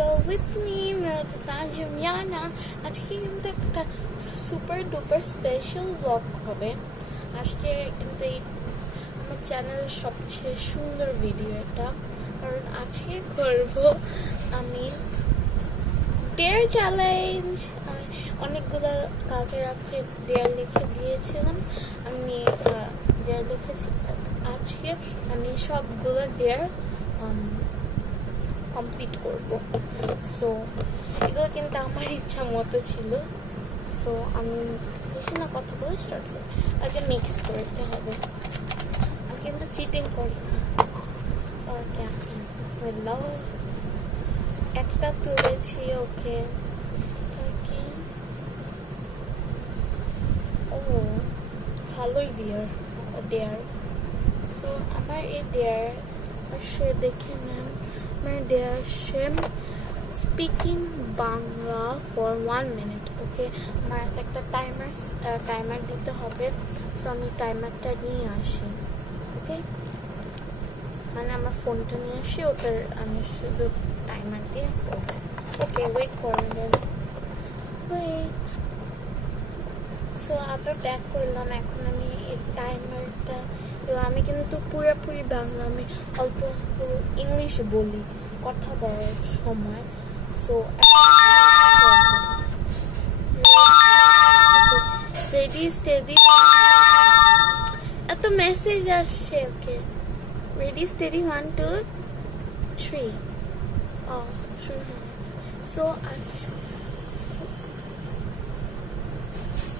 So with me Tajmiana আজকে কিন্তু একটা সুপার ডুপার স্পেশাল ব্লগ হবে আজকে কিন্তু আমার চ্যানেলের সবচেয়ে সুন্দর ভিডিও এটা কারণ আজকে করব আমি ডেয়ার চ্যালেঞ্জ অনেকগুলো কালকে রাত্রে ডেয়ার লিখে দিয়েছিলাম আমি ডেয়ার লিখেছি আজকে আমি সবগুলো ডেয়ার কমপ্লিট করব সো এগুলো কিন্তু আমার ইচ্ছা মতো ছিল সো আমি বেশি না কথা বলে স্টার্ট করি আগে মিক্স করতে হবে আমি কিন্তু চিটিং করি না ওকে বিসমিল্লাহ একটা তুলেছি ওকে ওকে ও ভালোই ডেয়ার সো আমার এই ডেয়ার সে দেখে নেন मैं dare shame speaking Bangla for 1 minute okay আমার একটা টাইমার দিতে হবে সো আমি টাইমারটা নিয়ে আসি ওকে মানে আমার ফোনটা নিয়ে আসি ওটার আমি শুধু টাইমার দিয়ে ওকে ওয়েট করবেন ওয়েট সো আবার ব্যাক করলাম এখন আমি এই টাইমারটা আমি কিন্তু পুরোপুরি বাংলা আমি অল্প ইংলিশ বলি কথা বলার সময় সো রেডি স্টেডি এত মেসেজ আসছে ওকে রেডি স্টেডি 1 2 3 ও শুনুন সো আচ্ছা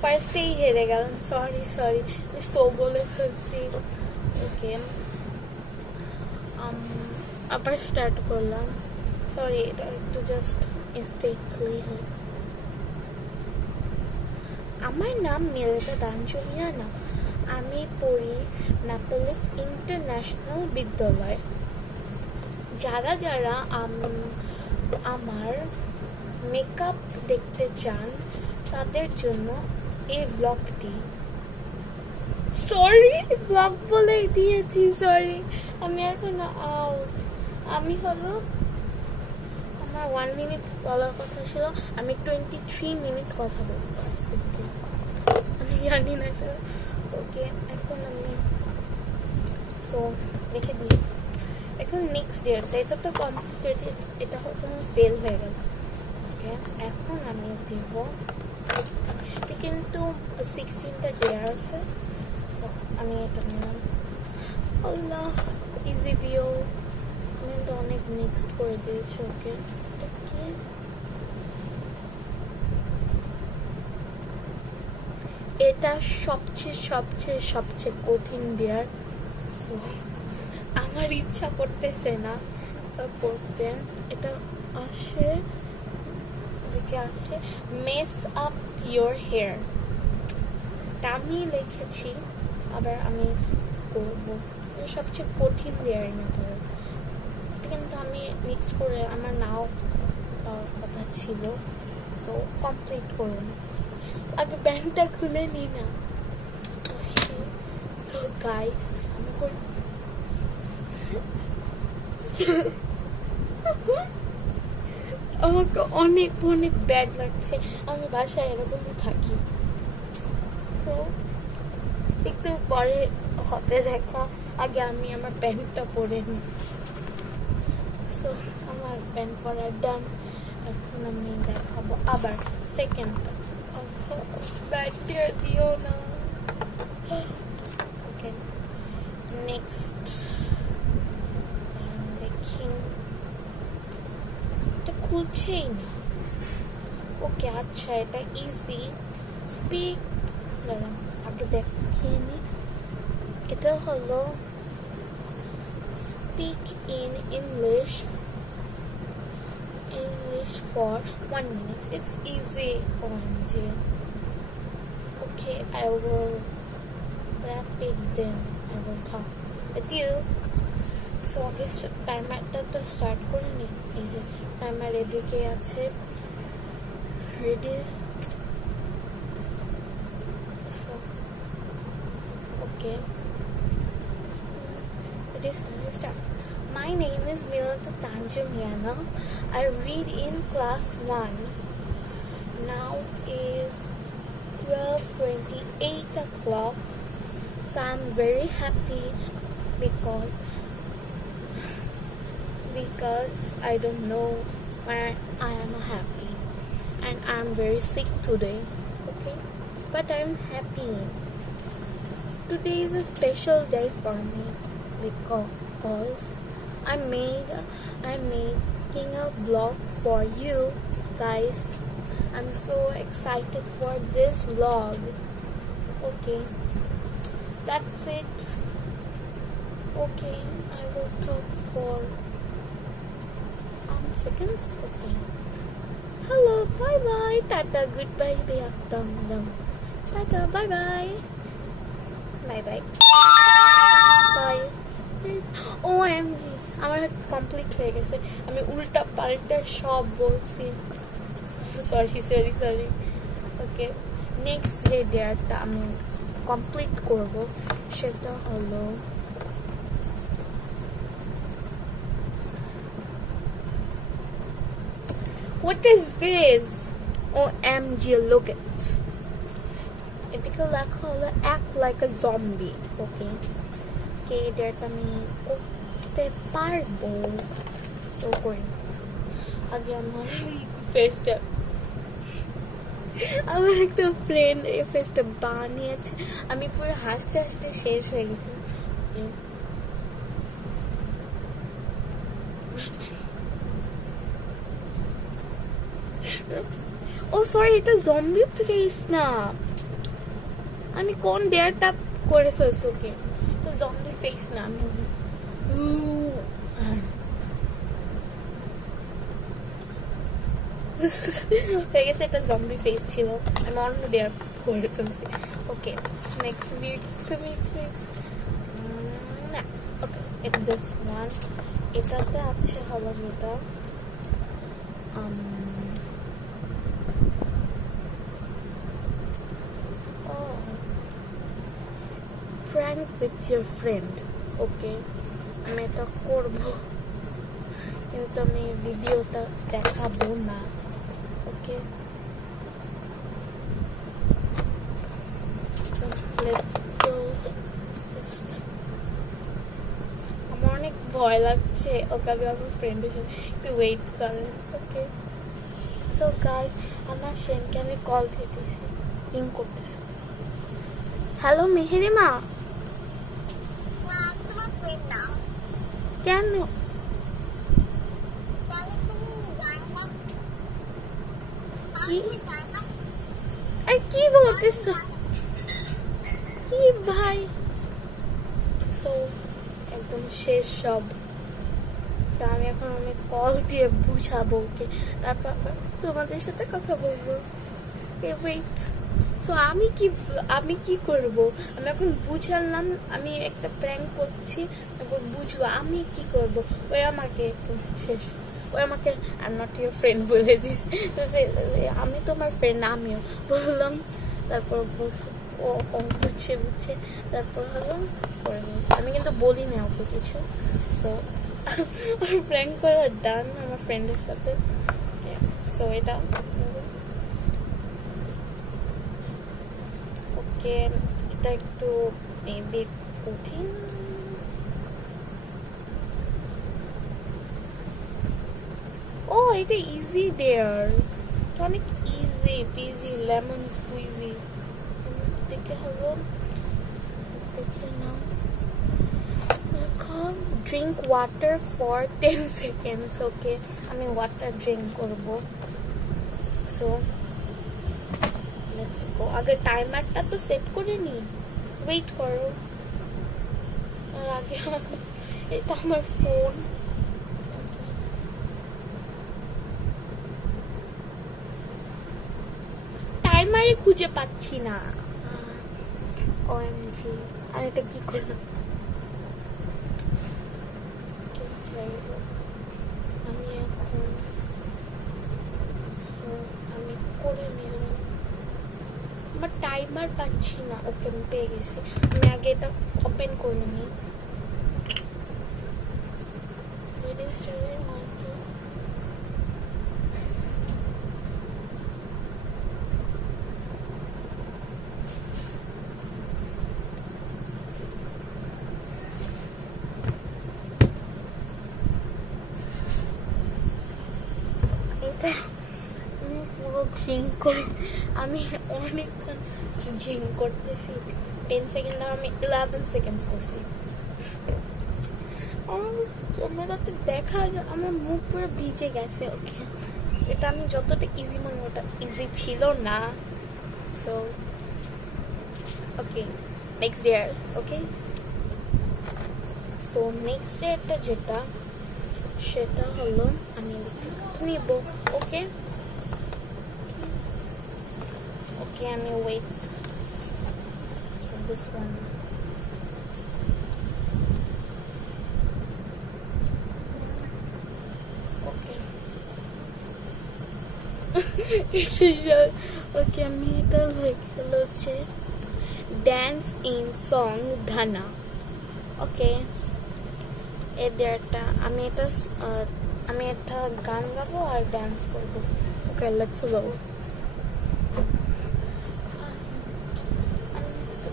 ফার্স্টেই হেরে গেলাম সরি সো বলে ফেলছি ওকে আবার স্টার্ট করলাম সরি এটা একটু জাস্ট মিস্টেকলি হয় আমার নাম মেলেতা তানজমিয়ানা আমি পড়ি ম্যাপলিফ ইন্টারন্যাশনাল বিদ্যালয় যারা যারা আমার মেকআপ দেখতে চান তাদের জন্য এই ব্লগটি সরি ব্লগ বলে দিয়েছি সরি আমি এখন আমি হলো আমার 1 মিনিট বলার কথা ছিল আমি 23 মিনিট কথা বলতে পারছি আমি জানি না ওকে এখন আমি সো রেখে দিই এখন নেক্সট ডেটটা এটা তো কমপ্লিটেড এটা হয়তো ফেল হয়ে গেল ওকে এখন আমি দিব কিন্তু 16টা ডেয়ার আছে আমি এটা নিলাম আল্লাহ ইজি ভিউ আমি তো অনেক মিক্সড করে দিয়েছি ওকে এটা সবচেয়ে কঠিন ডেয়ার আমার ইচ্ছা করতেছে না করতে এটা আসে মেস আপ ইয়োর হেয়ার আমি লিখেছি আবার আমি করবো সবচেয়ে কঠিন লেয়ারের মতো এটা কিন্তু আমি মিক্স করে আমার নাও পাওয়ার কথা ছিল সো কমপ্লিট করুন আগে ব্যান্ডটা খুলে নি না সো গাইস আমি আমাকে অনেক ব্যাড লাগছে আমি বাসায় এরকমই থাকি তো একটু পরে হবে দেখা আগে আমি আমার প্যান্টটা পরে নিই সো আমার প্যান্ট পরা ডান এখন আমি দেখাবো আবার সেকেন্ডটা ব্যাটটা দিও না ওকে নেক্সট দেখি এটা খুলছেই না ওকে আচ্ছা এটা ইজি স্পিক আগে দেখিয়ে নি এটা হলো speak in English for 1 minute it's easy OMG okay I will wrap it then I will talk with you so আগে টাইমারটা তো স্টার্ট করে নি এই যে টাইমার এদিকে আছে ready okay it is start My name is Milata Tanjamiana. I read in class 1. Now is 12:28 o'clock. So I'm very happy because I don't know why I am happy, and I'm very sick today. Okay, but I'm happy. Today is a special day for me because I'm making a vlog for you guys. I'm so excited for this vlog. Okay, that's it. Okay, I will talk for seconds. Okay. Hello, bye bye, tata, goodbye, tata, bye bye, bye bye, bye. OMG, আমার কমপ্লিট হয়ে গেছে, আমি উল্টা পাল্টা সব বলছি, সরি। ওকে, নেক্সট যে ডেয়ারটা আমি কমপ্লিট করব সেটা হলো What is this? OMG, look it. এদিকে লেখা হলো act like a zombie. Okay. এটা আমি করতে পারবো। So করি। আগে আমার ফেসটা, আমার একটা ফ্রেন্ড এই ফেসটা বানিয়েছে, আমি পুরো হাসতে হাসতে শেষ হয়ে গেছি। ও সরি, এটা জম্বি ফেস না, আমি কোন ডেয়ারটা করে ফেলছি। ওকে, এটা জম্বি ফেস না, আমি হয়ে গেছে, এটা জম্বি ফেস ছিল, আমি অন্য ডেয়ার করে ফেলছি। ওকে, নেক্সট না, ওকে, এটা দিস ওয়ান, এটাতে আছে হলো যেটা prank with your friend. ওকে, আমি এটা করবো কিন্তু আমি ভিডিওটা দেখাবো না। ওকে, আমার অনেক ভয় লাগছে। ওকে, আমি আমার ফ্রেন্ডের সাথে একটু ওয়েট করেন। ওকে, সো গাইস, আমার ফ্রেন্ডকে আমি কল দিতেছি, রিং করতেছি। হ্যালো মেহেরিমা। কেন? কি বলতেছ কি ভাই? সো একদম শেষ সব, আমি এখন অনেক কল দিয়ে বুঝাবো ওকে, তারপর তোমাদের সাথে কথা বলবো। ওয়েট, সো আমি কি করব? আমি এখন বুঝালাম আমি একটা প্র্যাঙ্ক করছি, তারপর বুঝবো আমি কি করব। ওই আমাকে শেষ, ওই আমাকে I am not your friend বলে দিস, তো আমি তোমার ফ্রেন্ড, আমিও বললাম। তারপর বলছে ও বুঝছে, তারপর হলো করে নিয়েছে। আমি কিন্তু বলি না ওকে কিছু। সো প্র্যাঙ্ক করা ডান আমার ফ্রেন্ডের সাথে। সো এটা ওকে, এটা একটু মেবি কঠিন। ও, এটা ইজি ডেয়ার, অনেক ইজি পিজি, লেমন স্কুইজি। দেখে হলো, দেখে নাও, ড্রিঙ্ক ওয়াটার ফর 10 seconds। ওকে, আমি ওয়াটার ড্রিঙ্ক করব। সো লেটস গো। আগে টাইমারটা তো সেট করে নি, ওয়েট করো। আর আগে এটা আমার ফোন, টাইমারে খুঁজে পাচ্ছি না। ওএমজি, আমি এটা কি করব? আমি এখন আমি করে নিলাম, আমার টাইমার পাচ্ছি না। ওকে, আমি পেয়ে গেছি। আমি আগে এটা ওপেন করে নিই। History module. এটা আমি পুরো ঝিং করে আমি অনেকক্ষণ ঝিং করতেছি 10 সেকেন্ড আমি 11 সেকেন্ডস করছি আমার ক্যামেরাতে দেখা যায় আমার মুখ পুরো ভিজে গেছে ওকে এটা আমি যতটা ইজি মনে ওটা ইজি ছিল না so okay next year okay so next ডেটটা যেটা সেটা হলো আমি নিব ওকে ওকে আমি wait this one okay okay আমি এটা লিখে dance in song dhana okay এদেরটা আমি এটা গান গাবো আর ডান্স করব ওকে লেটস গো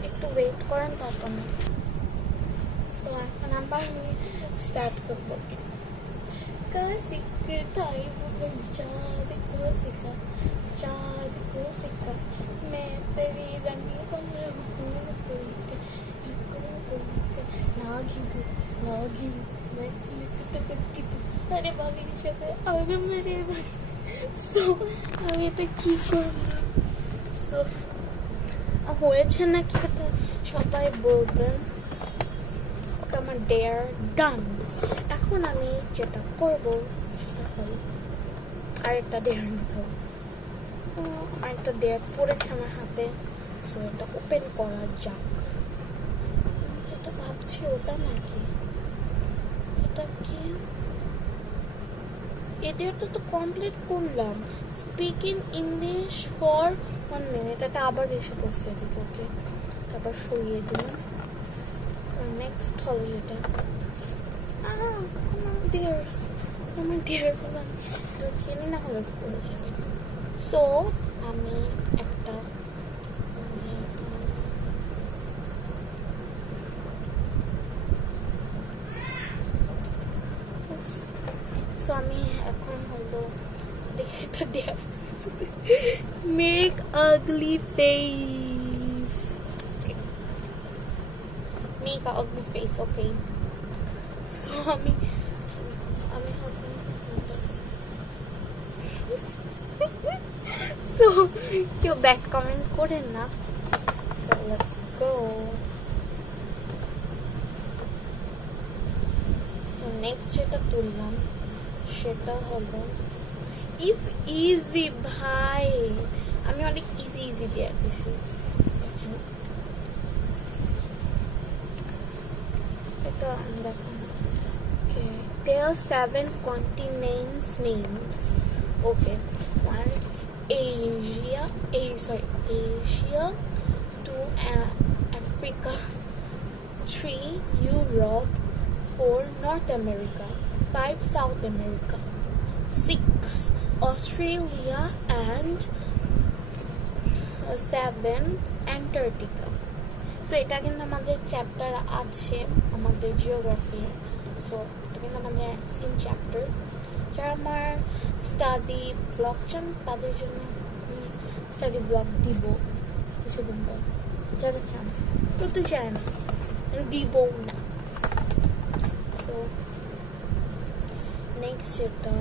একটু ওয়েট করেন তারপর না সো এখন আমরা স্টার্ট করব কাসিকটাই চাঁদ को सिखा मैं तेरी रंगी कमर नागी मैं अरे बाबी चले अरे मेरे सो আমি এটা কি করব সো হয়েছে নাকি এটা সবাই বলবেন ওকে আমার ডেয়ার ডান এখন আমি যেটা করব সেটা হলো আরেকটা ডেয়ার নিতে হবে আরেকটা ডেয়ার পড়েছে আমার হাতে সো এটা ওপেন করা যাক যেটা ভাবছি ওটা নাকি এটা কি এটা তো কমপ্লিট করলাম স্পিক ইন ইংলিশ ফর 1 মিনিট এটা আবার এসে বসছে এদিকে ওকে আবার সরিয়ে দিলাম নেক্সট হলো এটা আমার ডিয়ার তো কিনি না হলে পড়ে যাবে সো আমি একটা সো আমি এখন হলো দেখি তো dear make ugly face make a ugly face okay so আমি সো কেউ ব্যাড কমেন্ট করেন না so let's go so next যেটা তুললাম সেটা হলো ইজ ইজি ভাই আমি অনেক ইজি দিয়ে দিছি এটা দেখুন okay there are 7 continents names okay 1 Asia 2 Africa 3 Europe 4 North America 5 South America 6 Australia and 7 Antarctica so এটা কিন্তু আমাদের চ্যাপ্টার আছে আমাদের জিওগ্রাফি সো এটা কিন্তু আমাদের সিন চ্যাপ্টার যারা আমার স্টাডি ব্লগ চান তাদের জন্য স্টাডি ব্লগ দিব কিছুদিন পর যারা চান কিন্তু চায় না দিব না সো নেক্সট যেটা